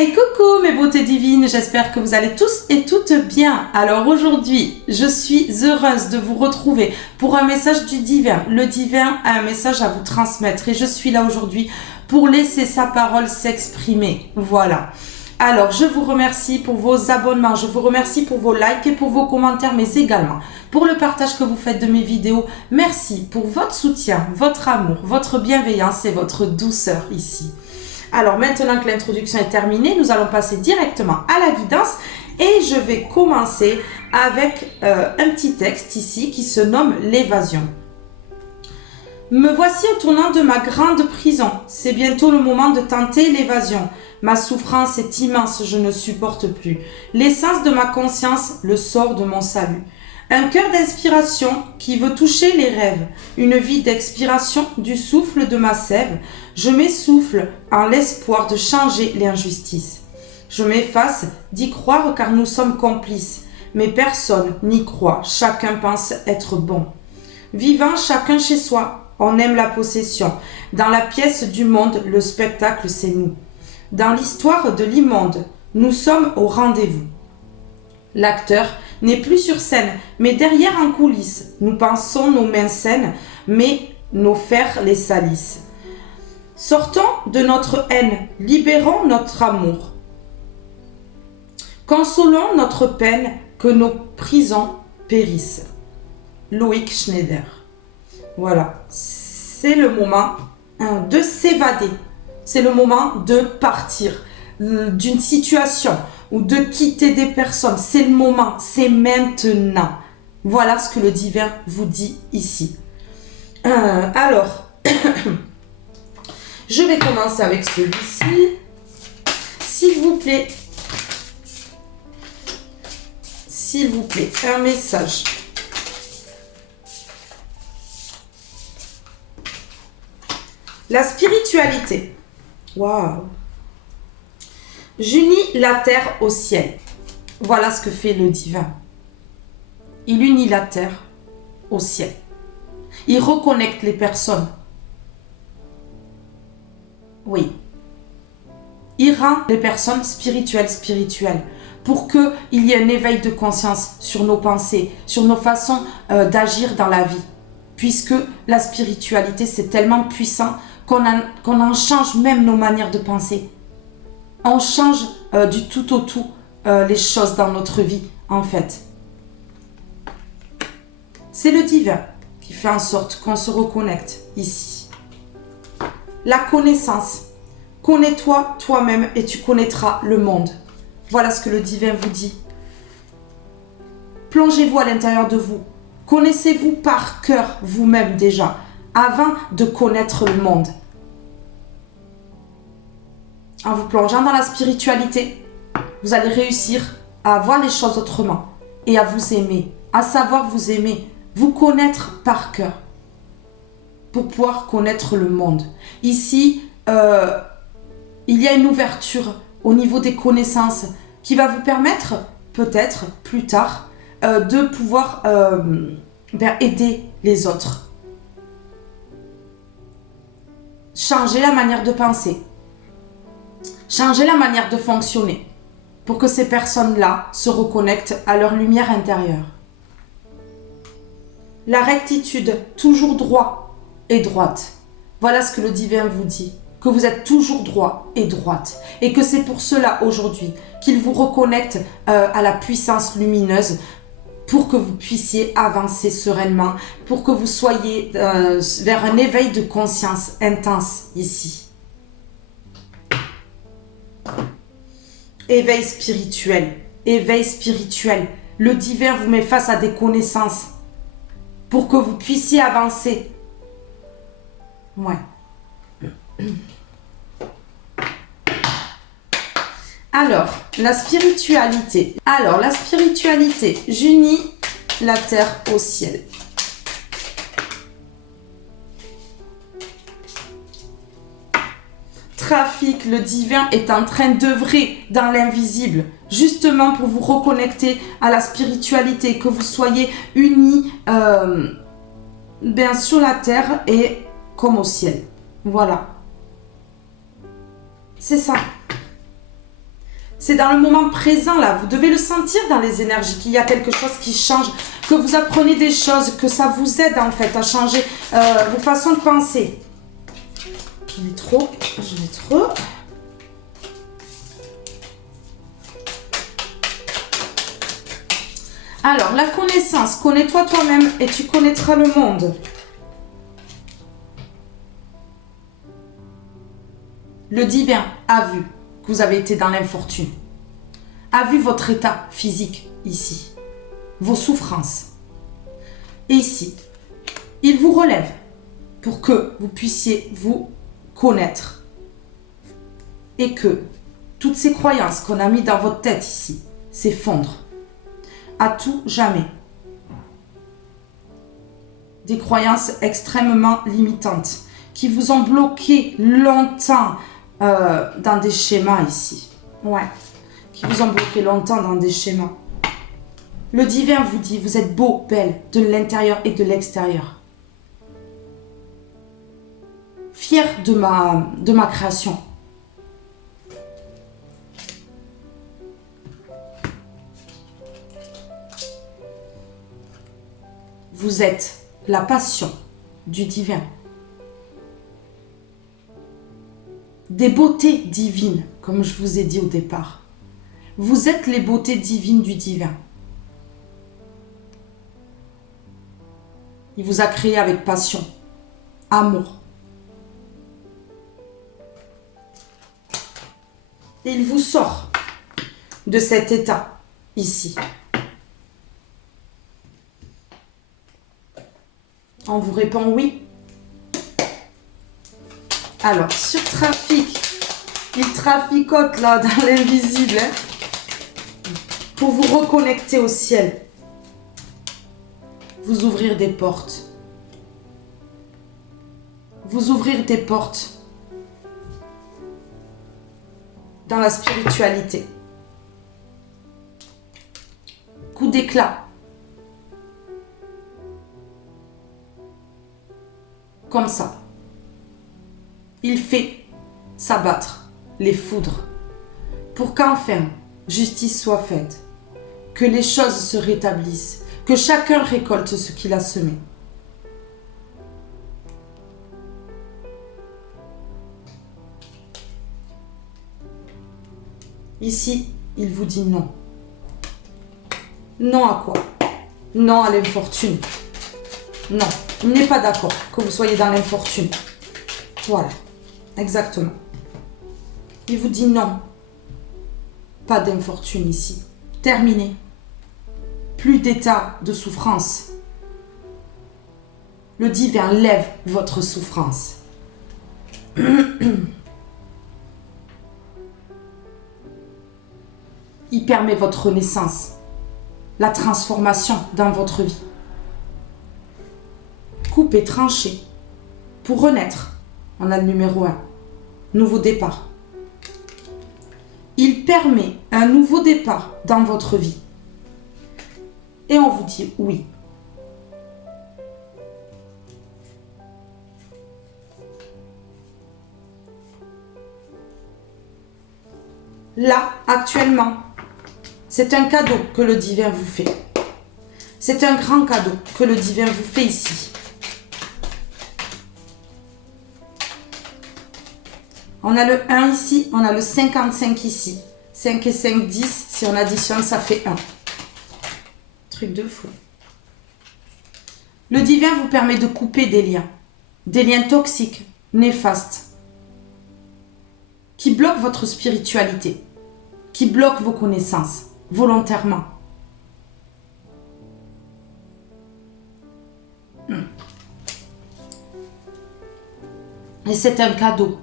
Hey, coucou mes beautés divines, j'espère que vous allez tous et toutes bien. Alors aujourd'hui, je suis heureuse de vous retrouver pour un message du divin. Le divin a un message à vous transmettre et je suis là aujourd'hui pour laisser sa parole s'exprimer. Voilà. Alors, je vous remercie pour vos abonnements, je vous remercie pour vos likes et pour vos commentaires, mais également pour le partage que vous faites de mes vidéos. Merci pour votre soutien, votre amour, votre bienveillance et votre douceur ici. Alors maintenant que l'introduction est terminée, nous allons passer directement à la guidance et je vais commencer avec un petit texte ici qui se nomme l'évasion. Me voici au tournant de ma grande prison. C'est bientôt le moment de tenter l'évasion. Ma souffrance est immense, je ne supporte plus. L'essence de ma conscience, le sort de mon salut. Un cœur d'inspiration qui veut toucher les rêves. Une vie d'expiration du souffle de ma sève. Je m'essouffle en l'espoir de changer l'injustice. Je m'efface d'y croire car nous sommes complices. Mais personne n'y croit, chacun pense être bon. Vivant chacun chez soi, on aime la possession. Dans la pièce du monde, le spectacle c'est nous. Dans l'histoire de l'immonde, nous sommes au rendez-vous. L'acteur n'est plus sur scène, mais derrière en coulisses. Nous pensons nos mains saines, mais nos fers les salissent. Sortons de notre haine, libérons notre amour. Consolons notre peine, que nos prisons périssent. Loïc Schneider. Voilà, c'est le moment de s'évader. C'est le moment de partir d'une situation ou de quitter des personnes. C'est le moment, c'est maintenant. Voilà ce que le divin vous dit ici. Alors, je vais commencer avec celui-ci. S'il vous plaît, un message. La spiritualité. Waouh! J'unis la terre au ciel. Voilà ce que fait le divin. Il unit la terre au ciel. Il reconnecte les personnes. Oui. Il rend les personnes spirituelles pour qu'il y ait un éveil de conscience sur nos pensées, sur nos façons d'agir dans la vie. Puisque la spiritualité, c'est tellement puissant qu'on en change même nos manières de penser. On change du tout au tout les choses dans notre vie, en fait. C'est le divin qui fait en sorte qu'on se reconnecte ici. La connaissance. Connais-toi toi-même et tu connaîtras le monde. Voilà ce que le divin vous dit. Plongez-vous à l'intérieur de vous. Connaissez-vous par cœur vous-même déjà, avant de connaître le monde. En vous plongeant dans la spiritualité, vous allez réussir à voir les choses autrement et à vous aimer, à savoir vous aimer, vous connaître par cœur pour pouvoir connaître le monde. Ici, il y a une ouverture au niveau des connaissances qui va vous permettre, peut-être plus tard, de pouvoir aider les autres. Changer la manière de penser. Changer la manière de fonctionner pour que ces personnes-là se reconnectent à leur lumière intérieure. La rectitude, toujours droit et droite. Voilà ce que le divin vous dit, que vous êtes toujours droit et droite et que c'est pour cela aujourd'hui qu'il vous reconnecte à la puissance lumineuse pour que vous puissiez avancer sereinement, pour que vous soyez vers un éveil de conscience intense ici. Éveil spirituel. Le divin vous met face à des connaissances pour que vous puissiez avancer. Ouais. Alors, la spiritualité. J'unis la terre au ciel. Trafic, le divin est en train d'œuvrer dans l'invisible, justement pour vous reconnecter à la spiritualité, que vous soyez unis sur la terre et comme au ciel. Voilà. C'est ça. C'est dans le moment présent, là. Vous devez le sentir dans les énergies, qu'il y a quelque chose qui change, que vous apprenez des choses, que ça vous aide, en fait, à changer vos façons de penser. J'en ai trop, j'en ai trop. Alors, la connaissance. Connais-toi toi-même et tu connaîtras le monde. Le divin a vu que vous avez été dans l'infortune. A vu votre état physique ici. Vos souffrances. Et ici, il vous relève pour que vous puissiez vous connaître. Et que toutes ces croyances qu'on a mises dans votre tête ici s'effondrent. À tout jamais. Des croyances extrêmement limitantes qui vous ont bloqué longtemps dans des schémas ici. Ouais, qui vous ont bloqué longtemps dans des schémas. Le divin vous dit, vous êtes beau, belle, de l'intérieur et de l'extérieur. Fier de ma création. Vous êtes la passion du divin. Des beautés divines, comme je vous ai dit au départ. Vous êtes les beautés divines du divin. Il vous a créé avec passion, amour. Et il vous sort de cet état ici. On vous répond oui. Alors, sur trafic, il traficote là dans l'invisible, hein, pour vous reconnecter au ciel. Vous ouvrir des portes. Vous ouvrir des portes dans la spiritualité. Coup d'éclat. Comme ça. Il fait s'abattre les foudres pour qu'enfin justice soit faite, que les choses se rétablissent, que chacun récolte ce qu'il a semé. Ici, il vous dit non. Non à quoi? Non à l'infortune. Non, il n'est pas d'accord que vous soyez dans l'infortune. Voilà, exactement. Il vous dit non. Pas d'infortune ici. Terminé. Plus d'état de souffrance. Le divin lève votre souffrance. Il permet votre renaissance, la transformation dans votre vie. Couper, trancher, pour renaître. On a le numéro 1, nouveau départ. Il permet un nouveau départ dans votre vie. Et on vous dit oui. Là, actuellement, c'est un cadeau que le divin vous fait. C'est un grand cadeau que le divin vous fait ici. On a le 1 ici, on a le 55 ici. 5 et 5, 10. Si on additionne, ça fait 1. Truc de fou. Le divin vous permet de couper des liens toxiques, néfastes, qui bloquent votre spiritualité, qui bloquent vos connaissances, volontairement. Et c'est un cadeau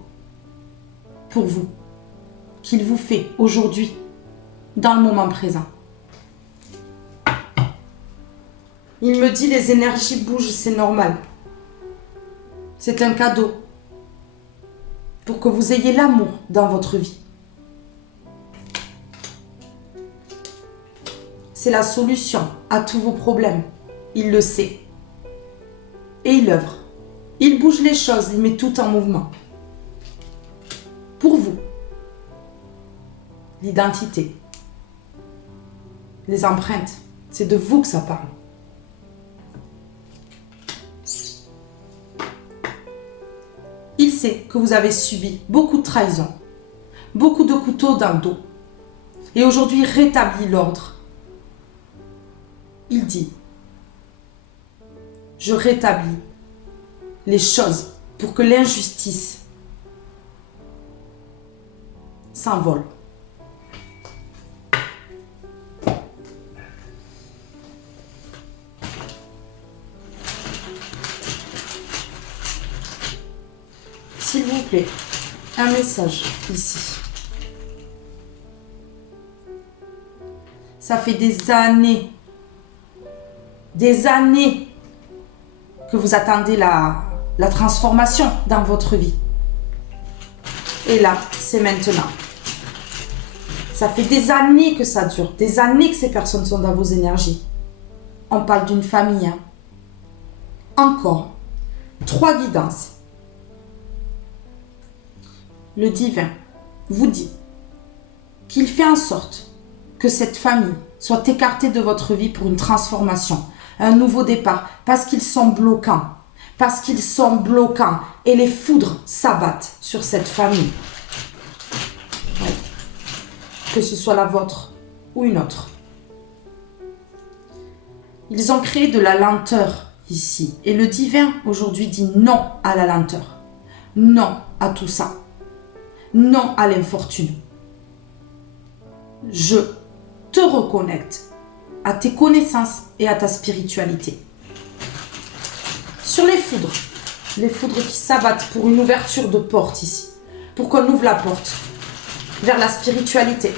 pour vous qu'il vous fait aujourd'hui, dans le moment présent. Il me dit les énergies bougent, c'est normal. C'est un cadeau pour que vous ayez l'amour dans votre vie. C'est la solution à tous vos problèmes. Il le sait. Et il œuvre. Il bouge les choses, il met tout en mouvement. Pour vous. l'identité, les empreintes. C'est de vous que ça parle. Il sait que vous avez subi beaucoup de trahison, beaucoup de couteaux dans le dos. Et aujourd'hui, il rétablit l'ordre. Il dit, je rétablis les choses pour que l'injustice s'envole. S'il vous plaît, un message ici. Ça fait des années que vous attendez la transformation dans votre vie. Et là, c'est maintenant. Ça fait des années que ça dure, des années que ces personnes sont dans vos énergies. On parle d'une famille. Hein. Encore, 3 guidances. Le divin vous dit qu'il fait en sorte que cette famille soit écartée de votre vie pour une transformation, un nouveau départ, parce qu'ils sont bloquants. Parce qu'ils sont bloquants et les foudres s'abattent sur cette famille. Ouais. Que ce soit la vôtre ou une autre. Ils ont créé de la lenteur ici. Et le divin aujourd'hui dit non à la lenteur. Non à tout ça. Non à l'infortune. Je te reconnecte à tes connaissances et à ta spiritualité. Sur les foudres qui s'abattent pour une ouverture de porte ici, pour qu'on ouvre la porte vers la spiritualité,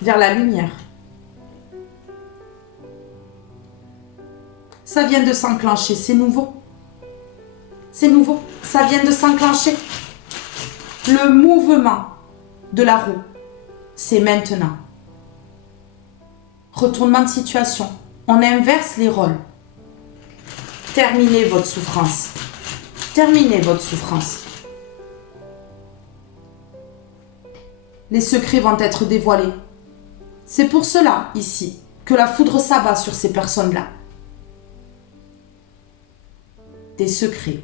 vers la lumière. Ça vient de s'enclencher, c'est nouveau. C'est nouveau, ça vient de s'enclencher. Le mouvement de la roue, c'est maintenant. Retournement de situation, on inverse les rôles. Terminez votre souffrance. Terminez votre souffrance. Les secrets vont être dévoilés. C'est pour cela, ici, que la foudre s'abat sur ces personnes-là. Des secrets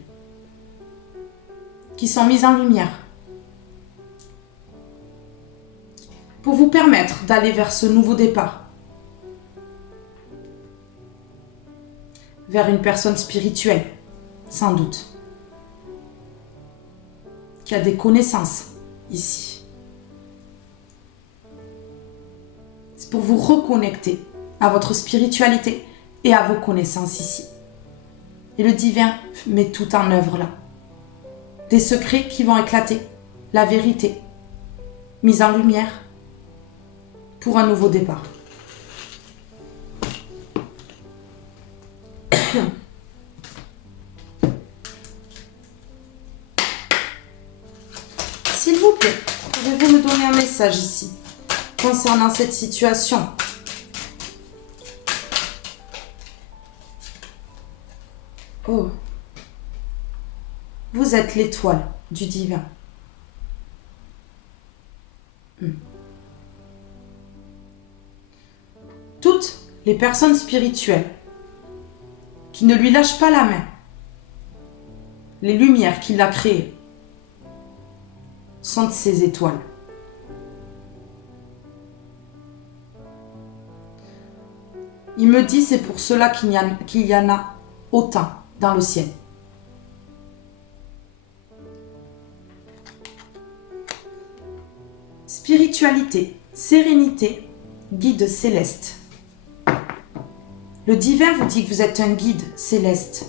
qui sont mis en lumière pour vous permettre d'aller vers ce nouveau départ. Vers une personne spirituelle, sans doute, qui a des connaissances ici. C'est pour vous reconnecter à votre spiritualité et à vos connaissances ici. Et le divin met tout en œuvre là. Des secrets qui vont éclater, la vérité, mise en lumière pour un nouveau départ. S'il vous plaît, pouvez-vous me donner un message ici concernant cette situation? Oh, vous êtes l'étoile du divin. Toutes les personnes spirituelles qui ne lui lâchent pas la main, les lumières qu'il a créées, sont de ces étoiles. Il me dit c'est pour cela qu'il y en a autant dans le ciel. Spiritualité, sérénité, guide céleste. Le divin vous dit que vous êtes un guide céleste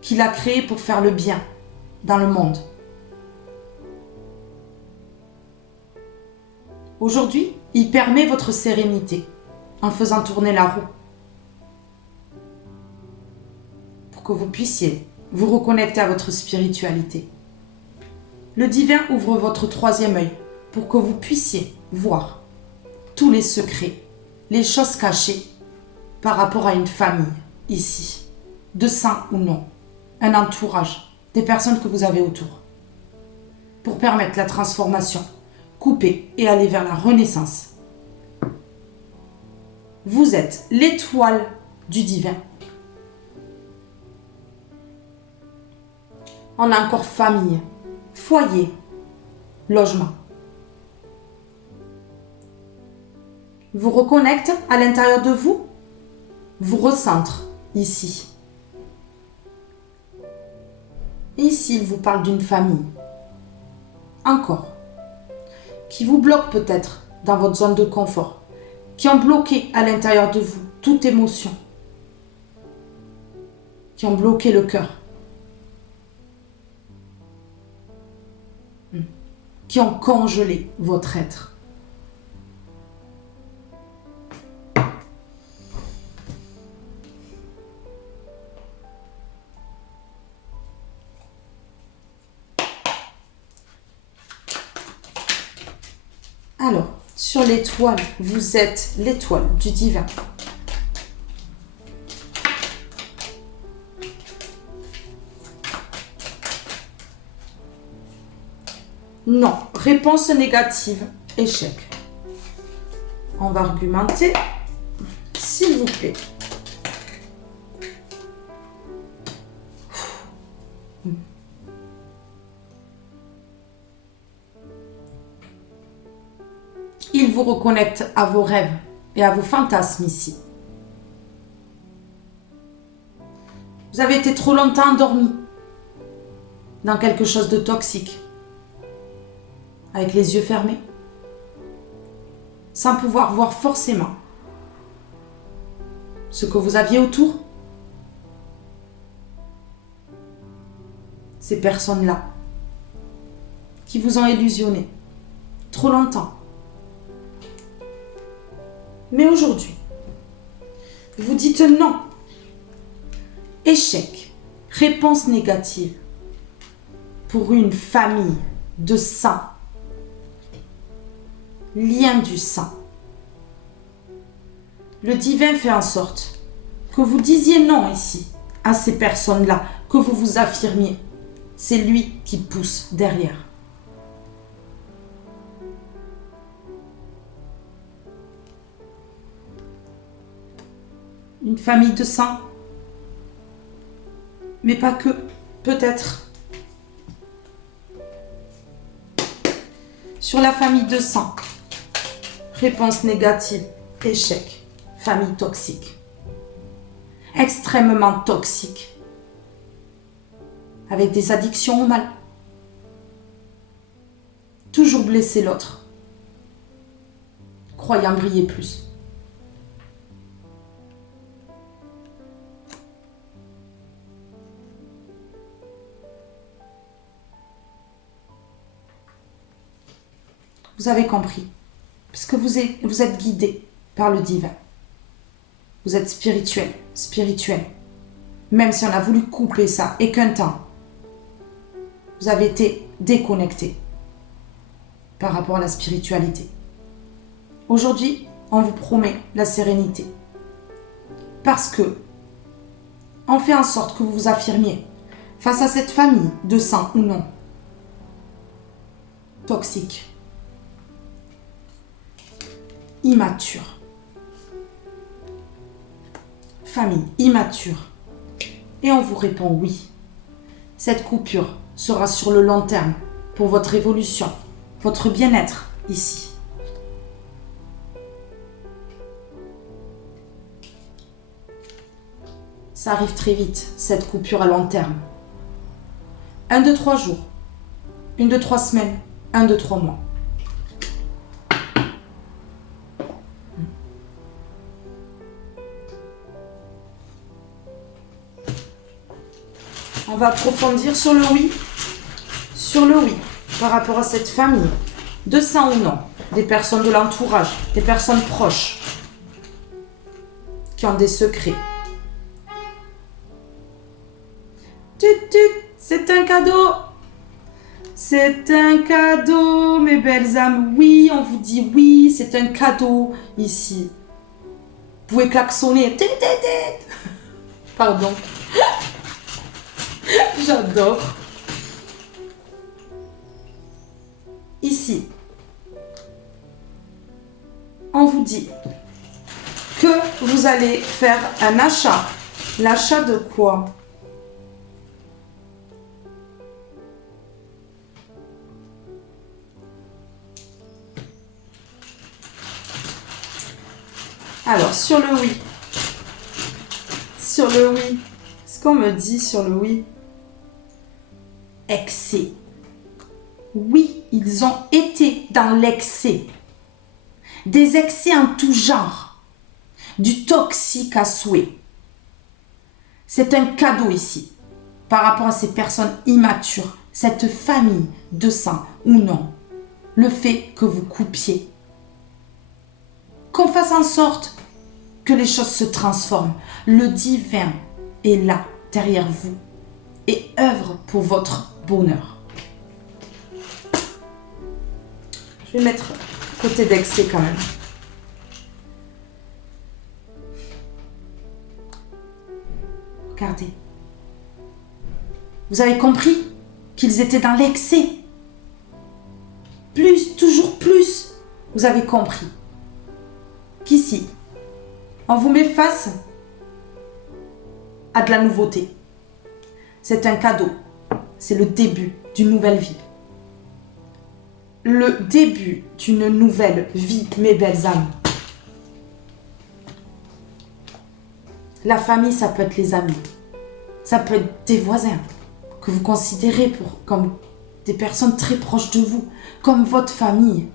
qu'il a créé pour faire le bien dans le monde. Aujourd'hui, il permet votre sérénité en faisant tourner la roue pour que vous puissiez vous reconnecter à votre spiritualité. Le divin ouvre votre 3e œil pour que vous puissiez voir tous les secrets, les choses cachées par rapport à une famille ici, de sang ou non, un entourage, des personnes que vous avez autour. pour permettre la transformation. Couper et aller vers la renaissance. Vous êtes l'étoile du divin. On a encore famille, foyer, logement. Vous reconnecte à l'intérieur de vous, vous recentre ici. Et ici, il vous parle d'une famille. Encore. Qui vous bloque peut-être dans votre zone de confort. Qui ont bloqué à l'intérieur de vous toute émotion. Qui ont bloqué le cœur. Qui ont congelé votre être. Alors, sur l'étoile, vous êtes l'étoile du divin. Non, réponse négative, échec. On va argumenter, s'il vous plaît. Il vous reconnecte à vos rêves et à vos fantasmes ici. Vous avez été trop longtemps endormi dans quelque chose de toxique, avec les yeux fermés, sans pouvoir voir forcément ce que vous aviez autour. Ces personnes-là qui vous ont illusionné trop longtemps. Mais aujourd'hui, vous dites non. Échec, réponse négative pour une famille de sang, lien du sang. Le divin fait en sorte que vous disiez non ici à ces personnes-là, que vous vous affirmiez. C'est lui qui pousse derrière. Une famille de sang, mais pas que, peut-être. Sur la famille de sang, réponse négative, échec, famille toxique, extrêmement toxique, avec des addictions au mal, toujours blesser l'autre, croyant briller plus. Vous avez compris, parce que vous êtes guidé par le divin. Vous êtes spirituel. Même si on a voulu couper ça et qu'un temps, vous avez été déconnecté par rapport à la spiritualité. Aujourd'hui, on vous promet la sérénité. Parce que on fait en sorte que vous vous affirmiez face à cette famille de sang ou non toxique, immature, famille immature, et on vous répond oui. Cette coupure sera sur le long terme pour votre évolution, votre bien-être ici. Ça arrive très vite, cette coupure à long terme. 1, 2, 3 jours, 1, 2, 3 semaines, 1, 2, 3 mois. On va approfondir sur le oui. Sur le oui, par rapport à cette famille, de sang ou non, des personnes de l'entourage, des personnes proches, qui ont des secrets. C'est un cadeau. C'est un cadeau, mes belles âmes. Oui, on vous dit oui, c'est un cadeau ici. Vous pouvez klaxonner. Pardon. J'adore. ici, on vous dit que vous allez faire un achat. L'achat de quoi? Alors, sur le oui. Sur le oui. Ce qu'on me dit sur le oui. Excès. Oui, ils ont été dans l'excès. Des excès en tout genre. Du toxique à souhait. C'est un cadeau ici. Par rapport à ces personnes immatures. Cette famille de sang ou non. Le fait que vous coupiez. Qu'on fasse en sorte que les choses se transforment. Le divin est là, derrière vous, et œuvre pour votre bonheur. Je vais mettre côté d'excès quand même. Regardez. Vous avez compris qu'ils étaient dans l'excès. Plus, toujours plus. Vous avez compris qu'ici, on vous met face à de la nouveauté. C'est un cadeau. C'est le début d'une nouvelle vie. Le début d'une nouvelle vie, mes belles âmes. La famille, ça peut être les amis. Ça peut être des voisins que vous considérez comme des personnes très proches de vous, comme votre famille.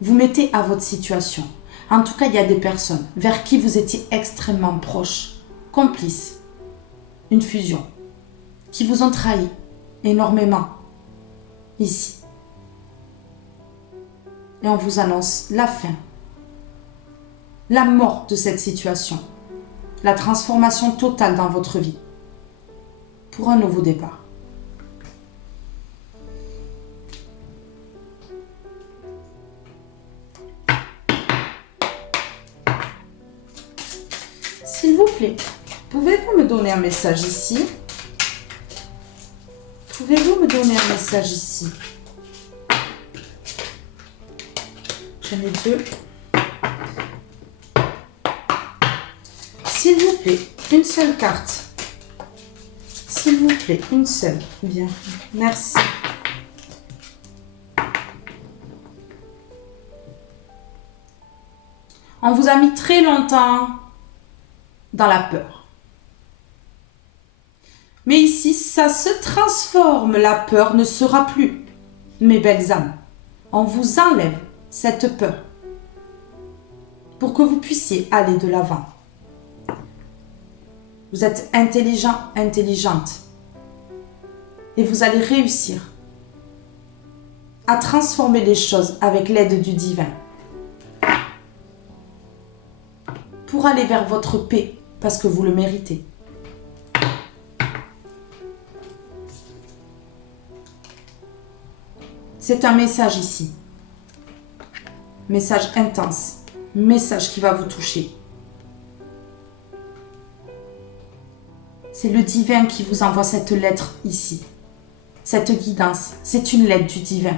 Vous mettez à votre situation. En tout cas, il y a des personnes vers qui vous étiez extrêmement proches, complices, une fusion, qui vous ont trahi énormément ici. Et on vous annonce la fin, la mort de cette situation, la transformation totale dans votre vie pour un nouveau départ. S'il vous plaît, pouvez-vous me donner un message ici? Pouvez-vous me donner un message ici? J'en ai deux. S'il vous plaît, une seule carte. S'il vous plaît, une seule. Bien, merci. On vous a mis très longtemps dans la peur. Mais ici, ça se transforme. La peur ne sera plus. Mes belles âmes, on vous enlève cette peur pour que vous puissiez aller de l'avant. Vous êtes intelligent, intelligente. Et vous allez réussir à transformer les choses avec l'aide du divin. Pour aller vers votre paix, parce que vous le méritez. C'est un message ici. Message intense. Message qui va vous toucher. C'est le divin qui vous envoie cette lettre ici. Cette guidance, c'est une lettre du divin.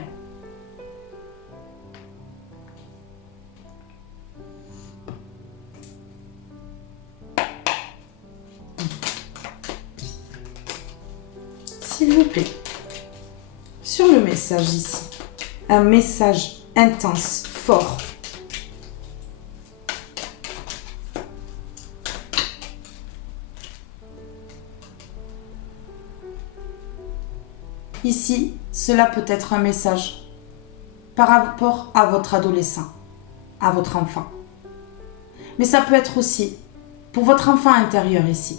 S'il vous plaît, sur le message ici, un message intense, fort. Ici, cela peut être un message par rapport à votre adolescent, à votre enfant. Mais ça peut être aussi pour votre enfant intérieur ici.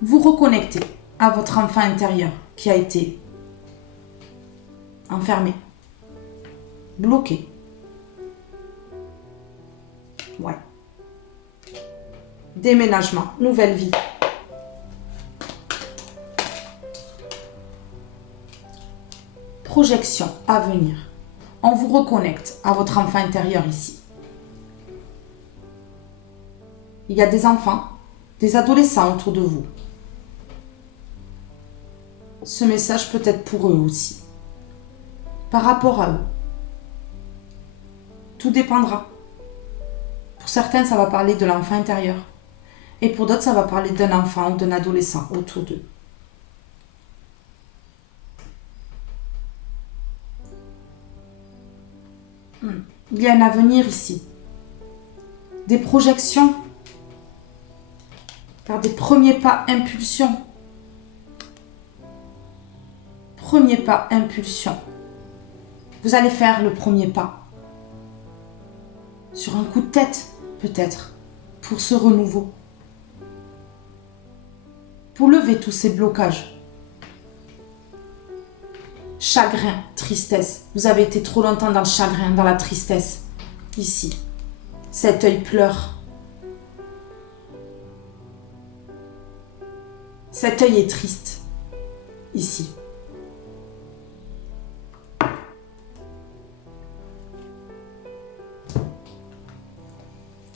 Vous reconnectez à votre enfant intérieur qui a été enfermé, bloqué. Ouais. Déménagement, nouvelle vie. Projection à venir. On vous reconnecte à votre enfant intérieur ici. Il y a des enfants, des adolescents autour de vous. Ce message peut être pour eux aussi. par rapport à eux. Tout dépendra. Pour certains, ça va parler de l'enfant intérieur. Et pour d'autres, ça va parler d'un enfant ou d'un adolescent autour d'eux. Il y a un avenir ici. Des projections. Par des premiers pas, impulsion. Premier pas, impulsion. Vous allez faire le premier pas. Sur un coup de tête, peut-être, pour ce renouveau. Pour lever tous ces blocages. Chagrin, tristesse. Vous avez été trop longtemps dans le chagrin, dans la tristesse. Ici. Cet œil pleure. Cet œil est triste. Ici.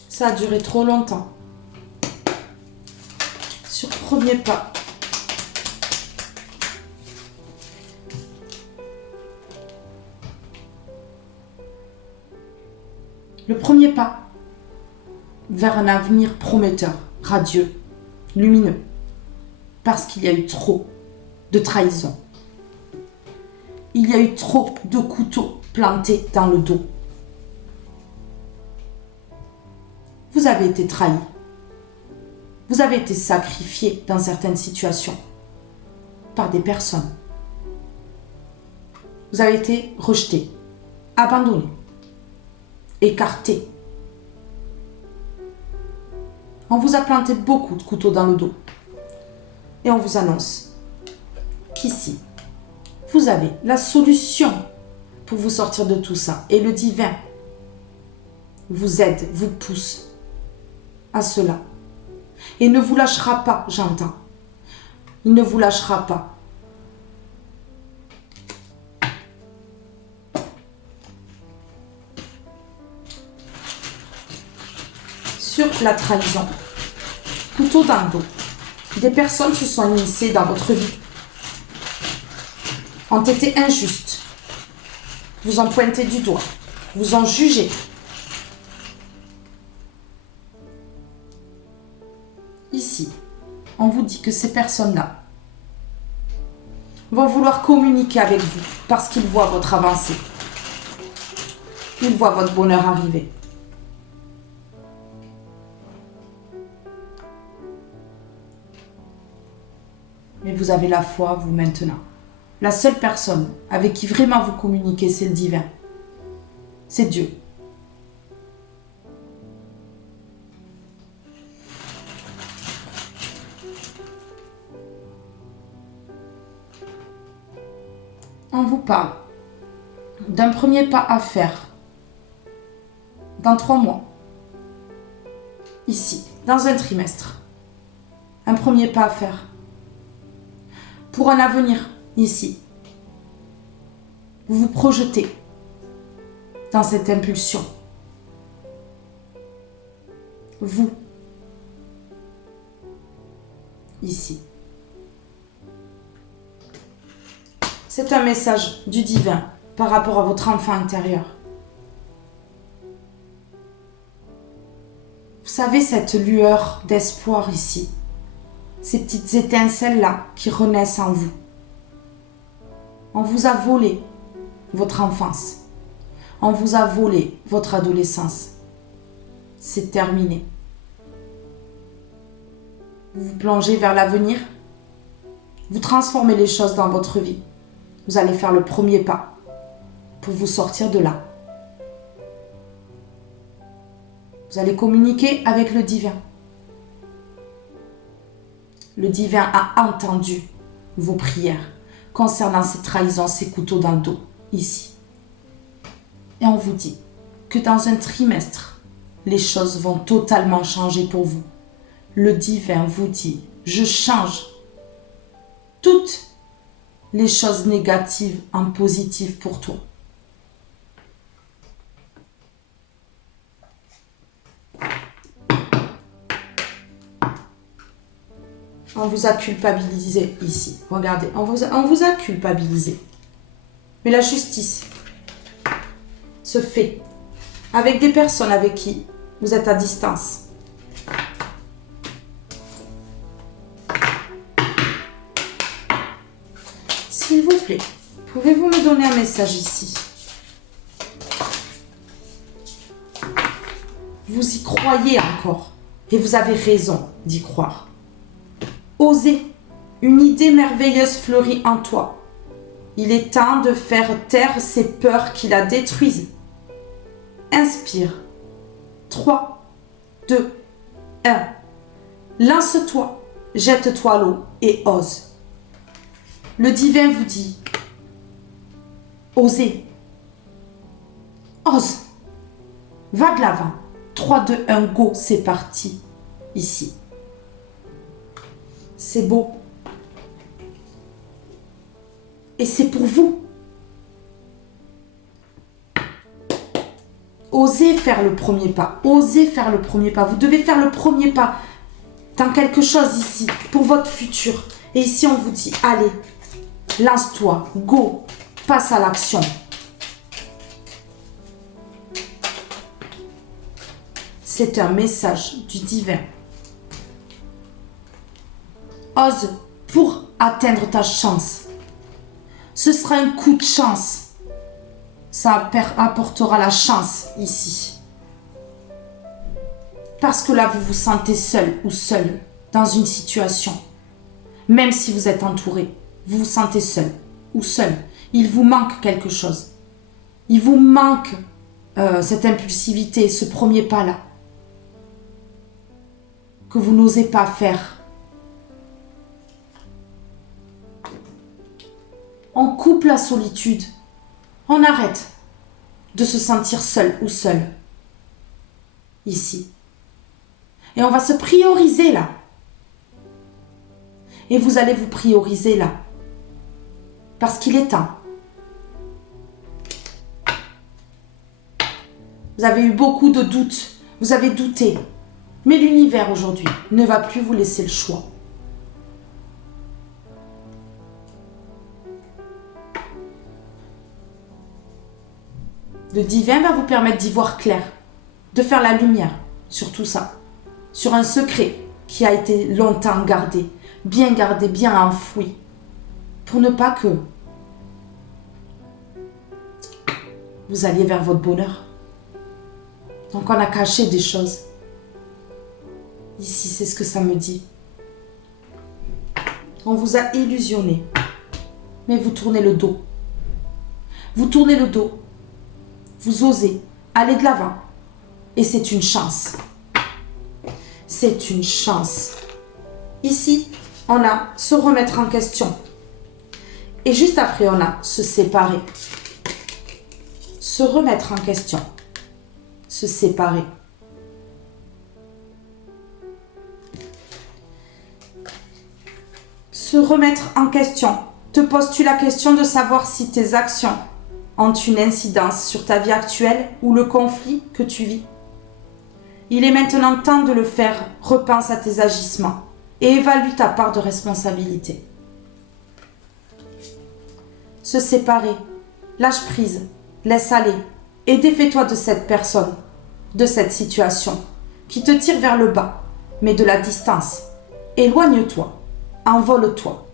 Ça a duré trop longtemps. Sur le premier pas. Le premier pas vers un avenir prometteur, radieux, lumineux. Parce qu'il y a eu trop de trahison. Il y a eu trop de couteaux plantés dans le dos. Vous avez été trahi. Vous avez été sacrifié dans certaines situations par des personnes. Vous avez été rejeté, abandonné, écarté. On vous a planté beaucoup de couteaux dans le dos. Et on vous annonce qu'ici, vous avez la solution pour vous sortir de tout ça. Et le divin vous aide, vous pousse à cela. Et ne vous lâchera pas, j'entends. Il ne vous lâchera pas. Sur la trahison, couteau dans le dos. Des personnes se sont immiscées dans votre vie, ont été injustes, vous ont pointé du doigt, vous ont jugé. Ici, on vous dit que ces personnes-là vont vouloir communiquer avec vous parce qu'ils voient votre avancée. Ils voient votre bonheur arriver. Mais vous avez la foi, vous, maintenant. La seule personne avec qui vraiment vous communiquez, c'est le divin. C'est Dieu. On vous parle d'un premier pas à faire dans 3 mois. Ici, dans un trimestre. Un premier pas à faire. Pour un avenir, ici. Vous vous projetez dans cette impulsion. Vous, ici. C'est un message du divin par rapport à votre enfant intérieur. Vous savez, cette lueur d'espoir ici. Ces petites étincelles-là qui renaissent en vous. On vous a volé votre enfance. On vous a volé votre adolescence. C'est terminé. Vous vous plongez vers l'avenir. Vous transformez les choses dans votre vie. Vous allez faire le premier pas pour vous sortir de là. Vous allez communiquer avec le divin. Le divin a entendu vos prières concernant ces trahisons, ces couteaux dans le dos, ici. Et on vous dit que dans un trimestre, les choses vont totalement changer pour vous. Le divin vous dit, je change toutes les choses négatives en positives pour toi. On vous a culpabilisé ici. Regardez, on vous a culpabilisé. Mais la justice se fait avec des personnes avec qui vous êtes à distance. S'il vous plaît, pouvez-vous me donner un message ici? Vous y croyez encore et vous avez raison d'y croire. Osez, une idée merveilleuse fleurit en toi. Il est temps de faire taire ces peurs qui la détruisent. Inspire. 3, 2, 1. Lance-toi, jette-toi à l'eau et ose. Le divin vous dit, osez, ose, va de l'avant. 3, 2, 1, go, c'est parti, ici. C'est beau. Et c'est pour vous. Osez faire le premier pas. Osez faire le premier pas. Vous devez faire le premier pas dans quelque chose ici, pour votre futur. Et ici, on vous dit, allez, lance-toi, go, passe à l'action. C'est un message du divin. Ose pour atteindre ta chance. Ce sera un coup de chance. Ça apportera la chance ici. Parce que là, vous vous sentez seul ou seule dans une situation. Même si vous êtes entouré, vous vous sentez seul ou seule. Il vous manque quelque chose. Il vous manque cette impulsivité, ce premier pas-là. Que vous n'osez pas faire. On coupe la solitude. On arrête de se sentir seul ou seule. Ici. Et on va se prioriser là. Et vous allez vous prioriser là. Parce qu'il est temps. Vous avez eu beaucoup de doutes. Vous avez douté. Mais l'univers aujourd'hui ne va plus vous laisser le choix. Le divin va vous permettre d'y voir clair, de faire la lumière sur tout ça, sur un secret qui a été longtemps gardé, bien enfoui, pour ne pas que vous alliez vers votre bonheur. Donc on a caché des choses. Ici, c'est ce que ça me dit. On vous a illusionné, mais vous tournez le dos. Vous tournez le dos. Vous osez aller de l'avant. Et c'est une chance. C'est une chance. Ici, on a se remettre en question. Et juste après, on a se séparer. Se remettre en question. Se séparer. Se remettre en question. Te poses-tu la question de savoir si tes actions ont une incidence sur ta vie actuelle ou le conflit que tu vis? Il est maintenant temps de le faire. Repense à tes agissements et évalue ta part de responsabilité. Se séparer, lâche prise, laisse aller et défais-toi de cette personne, de cette situation qui te tire vers le bas, mais de la distance. Éloigne-toi, envole-toi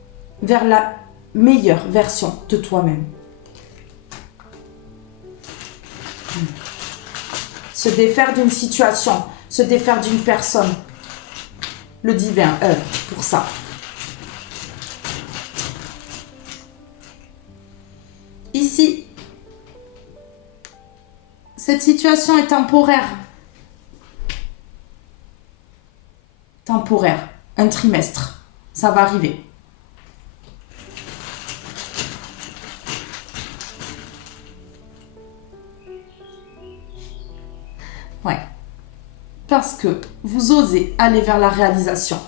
vers la meilleure version de toi-même. Se défaire d'une situation, se défaire d'une personne. Le divin œuvre pour ça. Ici, cette situation est temporaire. Temporaire, un trimestre, ça va arriver. Ouais. Parce que vous osez aller vers la réalisation.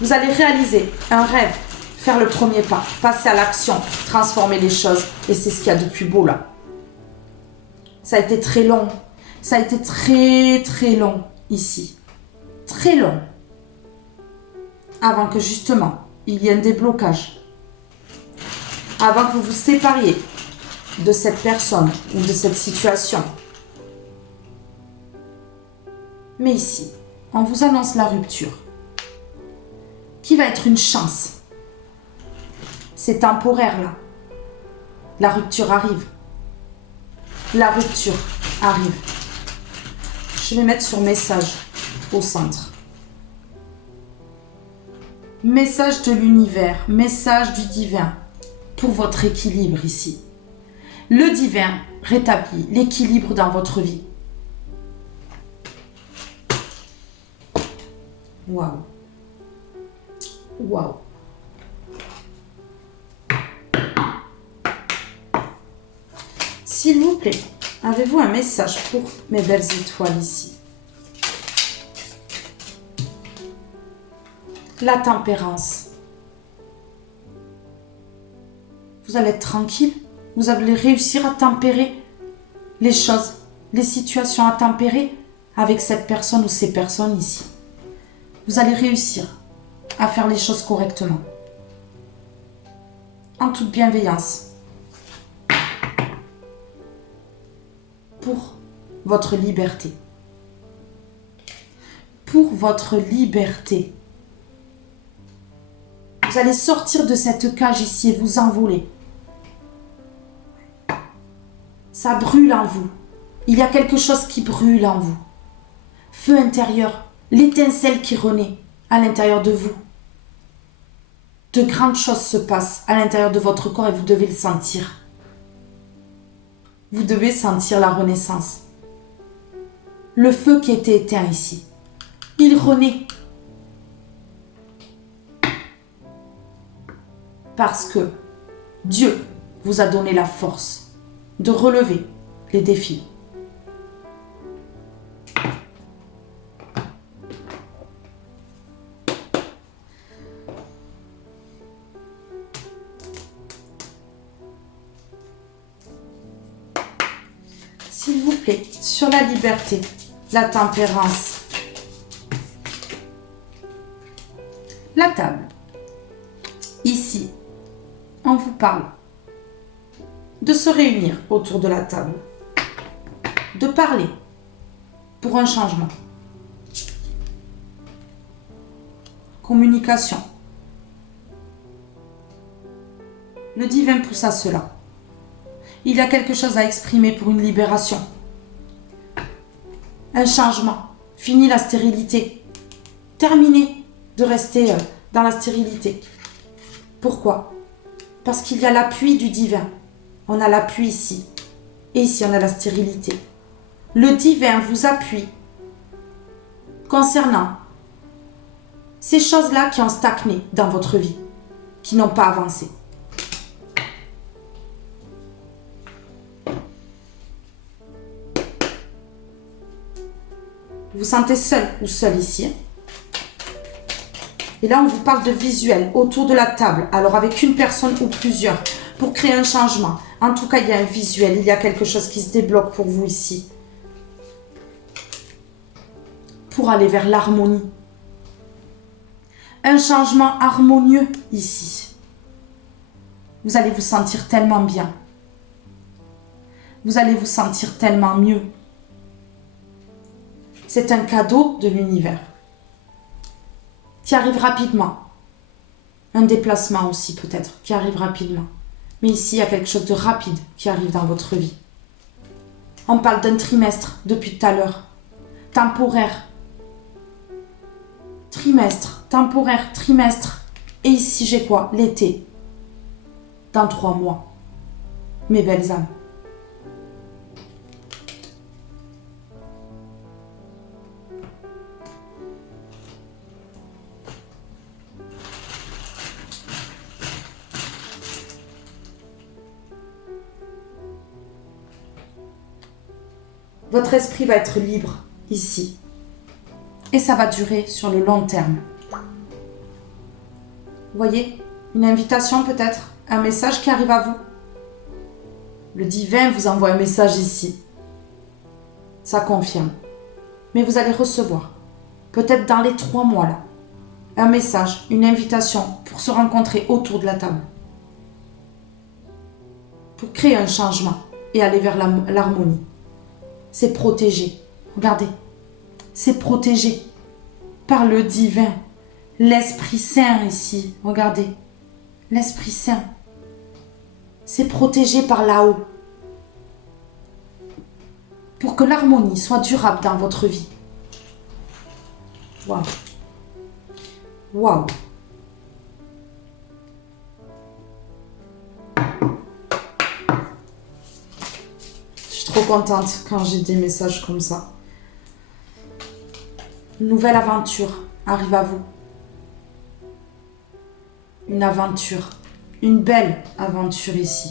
Vous allez réaliser un rêve, faire le premier pas, passer à l'action, transformer les choses. Et c'est ce qu'il y a de plus beau là. Ça a été très long. Ça a été très long ici. Très long. Avant que justement, il y ait un déblocage. avant que vous vous sépariez de cette personne ou de cette situation. Mais ici, on vous annonce la rupture, qui va être une chance. C'est temporaire là. La rupture arrive. La rupture arrive. Je vais mettre sur message au centre. Message de l'univers, message du divin pour votre équilibre ici. Le divin rétablit l'équilibre dans votre vie. Waouh. Waouh. S'il vous plaît, avez-vous un message pour mes belles étoiles ici? La tempérance. Vous allez être tranquille. Vous allez réussir à tempérer les choses, les situations à tempérer avec cette personne ou ces personnes ici. Vous allez réussir à faire les choses correctement. En toute bienveillance. Pour votre liberté. Pour votre liberté. Vous allez sortir de cette cage ici et vous envoler. Ça brûle en vous. Il y a quelque chose qui brûle en vous. Feu intérieur, l'étincelle qui renaît à l'intérieur de vous. De grandes choses se passent à l'intérieur de votre corps et vous devez le sentir. Vous devez sentir la renaissance. Le feu qui était éteint ici, il renaît. Parce que Dieu vous a donné la force de relever les défis. S'il vous plaît, sur la liberté, la tempérance, la table. Ici, on vous parle de se réunir autour de la table, de parler pour un changement. Communication. Le divin pousse à cela. Il y a quelque chose à exprimer pour une libération. Un changement. Fini la stérilité. Terminez de rester dans la stérilité. Pourquoi? Parce qu'il y a l'appui du divin. On a l'appui ici. Et ici, on a la stérilité. Le divin vous appuie concernant ces choses-là qui ont stagné dans votre vie, qui n'ont pas avancé. Vous vous sentez seul ou seul ici. Et là, on vous parle de visuel autour de la table. Alors, avec une personne ou plusieurs, pour créer un changement. En tout cas, il y a un visuel. Il y a quelque chose qui se débloque pour vous ici. Pour aller vers l'harmonie. Un changement harmonieux ici. Vous allez vous sentir tellement bien. Vous allez vous sentir tellement mieux. C'est un cadeau de l'univers qui arrive rapidement. Un déplacement aussi peut-être qui arrive rapidement. Mais ici, il y a quelque chose de rapide qui arrive dans votre vie. On parle d'un trimestre depuis tout à l'heure. Temporaire. Trimestre, temporaire, trimestre. Et ici, j'ai quoi? L'été. Dans 3 mois. Mes belles âmes. Votre esprit va être libre ici. Et ça va durer sur le long terme. Vous voyez? Une invitation peut-être? Un message qui arrive à vous? Le divin vous envoie un message ici. Ça confirme. Mais vous allez recevoir, peut-être dans les 3 mois là, un message, une invitation pour se rencontrer autour de la table. pour créer un changement et aller vers l'harmonie. C'est protégé. Regardez, c'est protégé par le divin. L'Esprit Saint ici, regardez. L'Esprit Saint. C'est protégé par là-haut. Pour que l'harmonie soit durable dans votre vie. Waouh. Waouh. Je suis trop contente quand j'ai des messages comme ça. Une nouvelle aventure arrive à vous. Une aventure. Une belle aventure ici.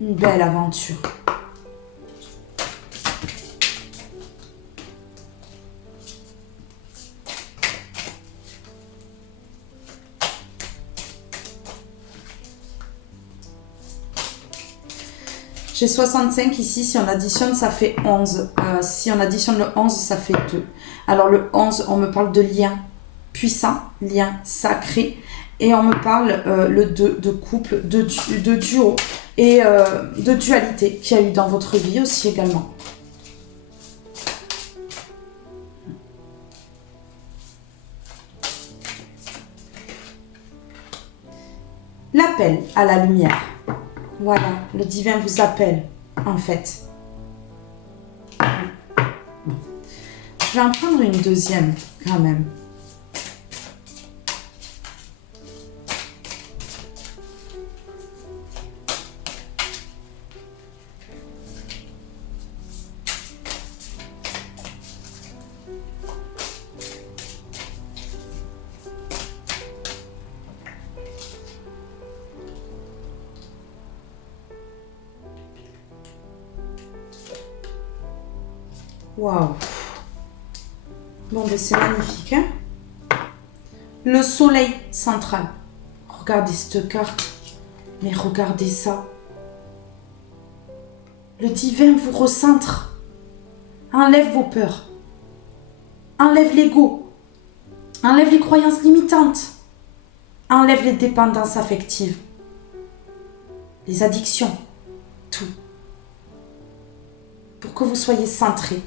Une belle aventure. J'ai 65 ici, si on additionne, ça fait 11. Si on additionne le 11, ça fait 2. Alors le 11, on me parle de lien puissant, lien sacré. Et on me parle le 2 de couple, de duo et de dualité qu'il y a eu dans votre vie aussi également. L'appel à la lumière. Voilà, le divin vous appelle, en fait. Je vais en prendre une deuxième, quand même. Waouh. Bon, ben c'est magnifique, hein? Le soleil central. Regardez cette carte. Mais regardez ça. Le divin vous recentre. Enlève vos peurs. Enlève l'ego. Enlève les croyances limitantes. Enlève les dépendances affectives. Les addictions. Tout. Pour que vous soyez centrés.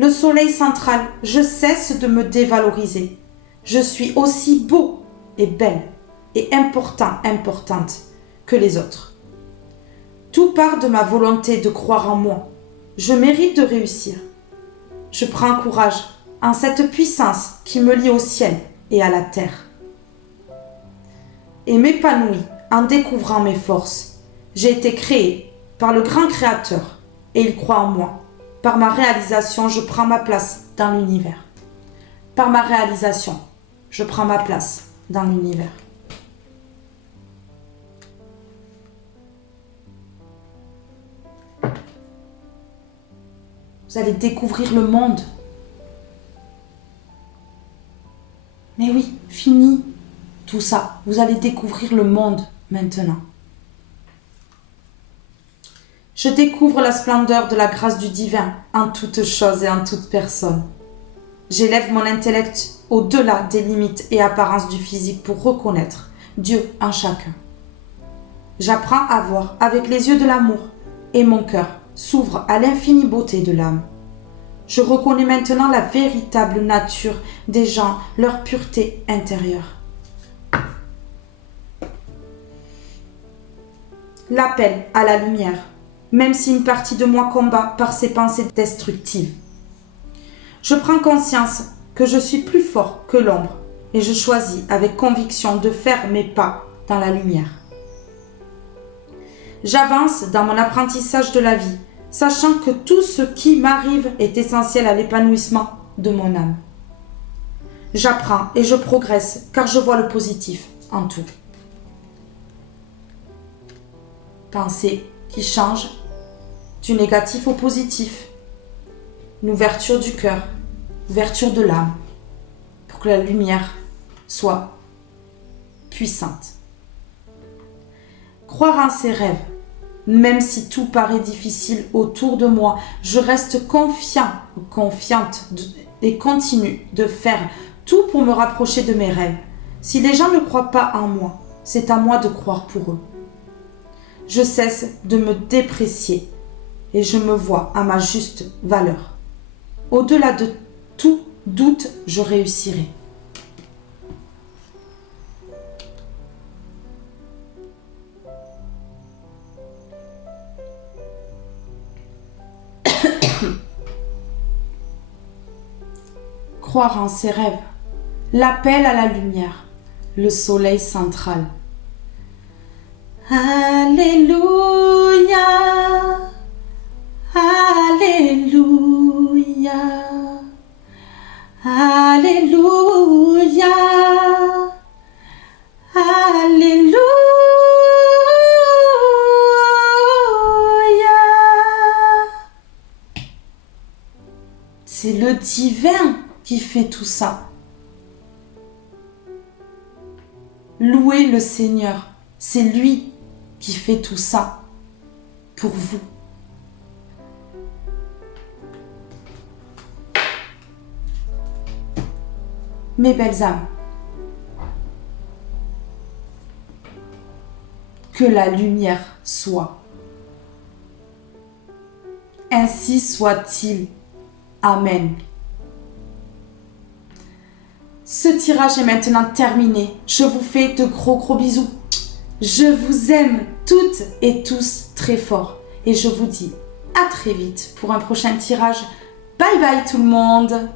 Le soleil central, je cesse de me dévaloriser. Je suis aussi beau et belle et importante que les autres. Tout part de ma volonté de croire en moi. Je mérite de réussir. Je prends courage en cette puissance qui me lie au ciel et à la terre. Et m'épanouis en découvrant mes forces. J'ai été créée par le grand créateur et il croit en moi. Par ma réalisation, je prends ma place dans l'univers. Par ma réalisation, je prends ma place dans l'univers. Vous allez découvrir le monde. Mais oui, fini tout ça. Vous allez découvrir le monde maintenant. Je découvre la splendeur de la grâce du divin en toute chose et en toute personne. J'élève mon intellect au-delà des limites et apparences du physique pour reconnaître Dieu en chacun. J'apprends à voir avec les yeux de l'amour et mon cœur s'ouvre à l'infinie beauté de l'âme. Je reconnais maintenant la véritable nature des gens, leur pureté intérieure. L'appel à la lumière. Même si une partie de moi combat par ses pensées destructives. Je prends conscience que je suis plus fort que l'ombre et je choisis avec conviction de faire mes pas dans la lumière. J'avance dans mon apprentissage de la vie, sachant que tout ce qui m'arrive est essentiel à l'épanouissement de mon âme. J'apprends et je progresse car je vois le positif en tout. Pensée qui change du négatif au positif. Une ouverture du cœur, ouverture de l'âme, pour que la lumière soit puissante. Croire en ses rêves, même si tout paraît difficile autour de moi, je reste confiante et continue de faire tout pour me rapprocher de mes rêves. Si les gens ne croient pas en moi, c'est à moi de croire pour eux. Je cesse de me déprécier et je me vois à ma juste valeur. Au-delà de tout doute, je réussirai. Croire en ses rêves, l'appel à la lumière, le soleil central. Alléluia, Alléluia, Alléluia, Alléluia. C'est le divin qui fait tout ça. Louez le Seigneur, c'est lui qui fait tout ça pour vous. Mes belles âmes, que la lumière soit. Ainsi soit-il. Amen. Ce tirage est maintenant terminé. Je vous fais de gros bisous. Je vous aime toutes et tous très fort. Et je vous dis à très vite pour un prochain tirage. Bye bye tout le monde.